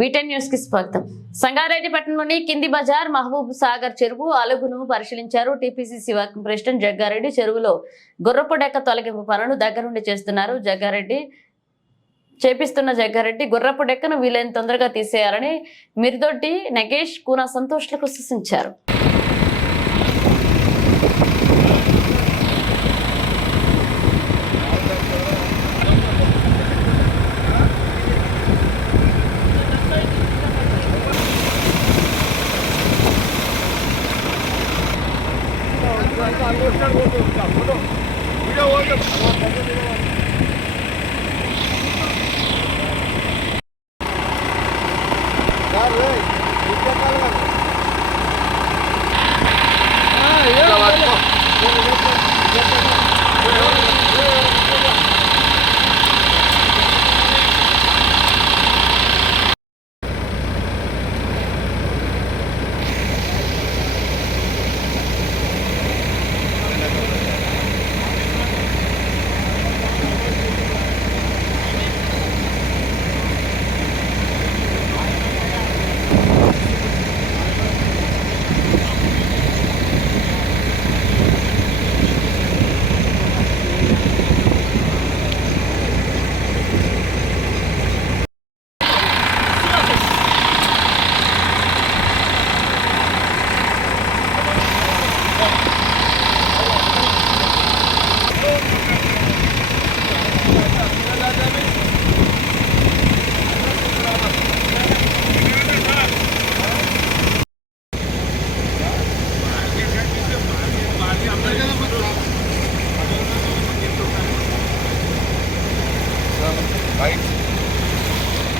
వీటెన్ news కి స్వాగతం. సంగారెడ్డి పట్టణంలోని కింది బజార్ మహబూబ్ సాగర్ చెరువు అలుగును పరిశీలించారు. టీపీసీసీ వర్కింగ్ ప్రెసిడెంట్ జగ్గారెడ్డి చెరువులో గుర్రపు డెక్క తొలగింపు పనులు దగ్గరుండి చేస్తున్నారు. జగ్గారెడ్డి గుర్రపు డెక్కను వీలైన తొందరగా తీసేయాలని మిర్దొడ్డి నగేష్ కూన సంతోష్లకు సూచించారు.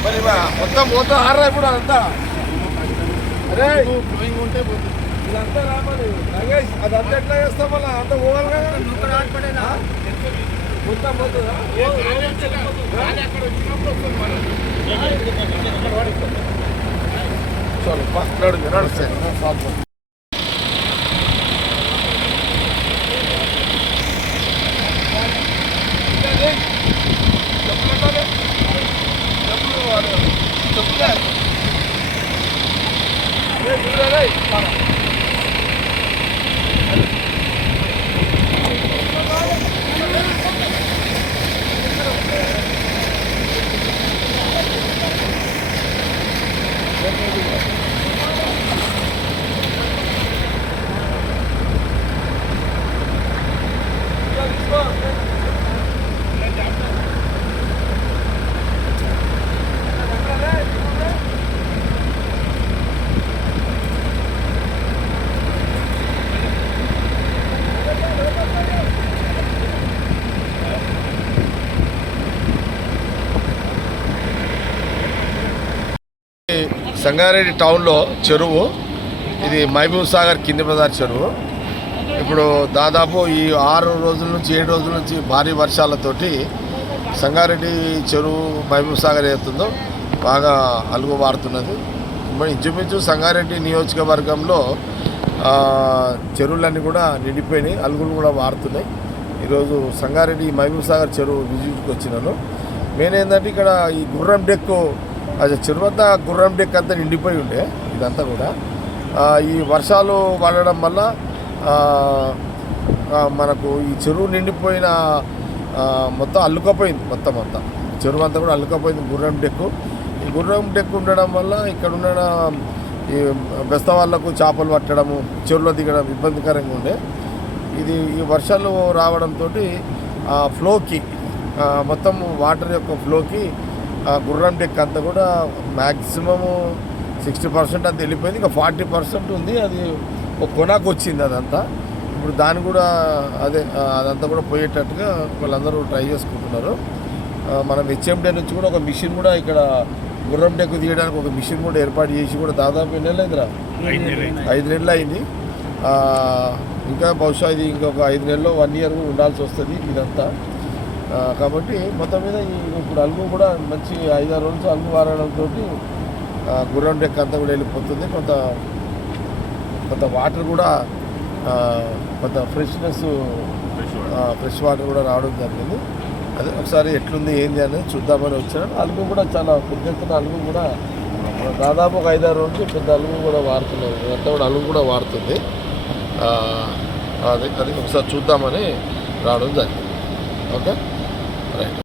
మరి మొత్తం పోతా ఆర్రా ఇప్పుడు అంతా. అరే ఉంటే ఇదంతా రామని నగేష్ అదంతా ఎట్లా చేస్తాం మళ్ళీ అంతా పోవాలి కదా. మొత్తం పోతుందా? చలో నడుస్తాయి. సంగారెడ్డి టౌన్లో చెరువు ఇది మహబూబ్ సాగర్ కింది బజార్ చెరువు. ఇప్పుడు దాదాపు ఈ 6 రోజుల నుంచి 7 రోజుల నుంచి భారీ వర్షాలతోటి సంగారెడ్డి చెరువు మహబూబ్ సాగర్ ఏతుందో బాగా అలుగు వారుతున్నది. ఇంచుమించు సంగారెడ్డి నియోజకవర్గంలో చెరువులన్నీ కూడా నిండిపోయినాయి, అలుగులు కూడా వారుతున్నాయి. ఈరోజు సంగారెడ్డి మహబూబ్ సాగర్ చెరువు విజిట్కి వచ్చినాను. మెయిన్ ఏంటంటే ఇక్కడ ఈ గుర్రం డెక్కు అది చెరువు అంతా గుర్రం డెక్ అంతా నిండిపోయి ఉండే. ఇదంతా కూడా ఈ వర్షాలు పడడం వల్ల మనకు ఈ చెరువు నిండిపోయిన మొత్తం అల్లుకపోయింది. మొత్తం అంతా చెరువు అంతా కూడా అల్లుకపోయింది గుర్రం డెక్కు. ఈ గుర్రం డెక్కు ఉండడం వల్ల ఇక్కడ ఉన్న ఈ బెస్త వాళ్ళకు చేపలు పట్టడము, చెరువులో దిగడం ఇబ్బందికరంగా ఉండే. ఇది ఈ వర్షాలు రావడంతో ఫ్లోకి మొత్తం వాటర్ యొక్క ఫ్లోకి గుర్రం డెక్ అంతా కూడా మ్యాక్సిమము 60% అంతా వెళ్ళిపోయింది. ఇంకా 40% ఉంది, అది ఒక కొనాకు వచ్చింది అదంతా. ఇప్పుడు దాన్ని కూడా అదంతా కూడా పోయేటట్టుగా వాళ్ళందరూ ట్రై చేసుకుంటున్నారు. మనం హెచ్ఎండే నుంచి కూడా ఒక మిషన్ కూడా ఇక్కడ గుర్రం డెక్ తీయడానికి ఒక మిషన్ కూడా ఏర్పాటు చేసి కూడా దాదాపు ఎన్ని నెలలు అయిందిరా? 5 నెలలు అయింది. ఇంకా బహుశా ఇది ఇంకొక 5 నెలల్లో 1 ఇయర్ ఉండాల్సి వస్తుంది ఇదంతా. కాబట్టి మొత్తం మీద ఇప్పుడు అలుగు కూడా మంచి 5-6 రోజులు అలుగు వారడంతో గుర్రం డెక్ అంతా కూడా వెళ్ళిపోతుంది. కొంత వాటర్ కూడా కొంత ఫ్రెష్ వాటర్ కూడా రావడం జరిగింది. అదే ఒకసారి ఎట్లుంది ఏంది అనేది చూద్దామని వచ్చాను. అలుగు కూడా చాలా పెద్ద ఎత్తున అలుగు కూడా దాదాపు ఒక 5-6 రోజులు పెద్ద అలుగు కూడా వాడుతున్నాం, అంతా కూడా అలుగు కూడా వాడుతుంది. అది ఒకసారి చూద్దామని రావడం జరిగింది. Okay, right.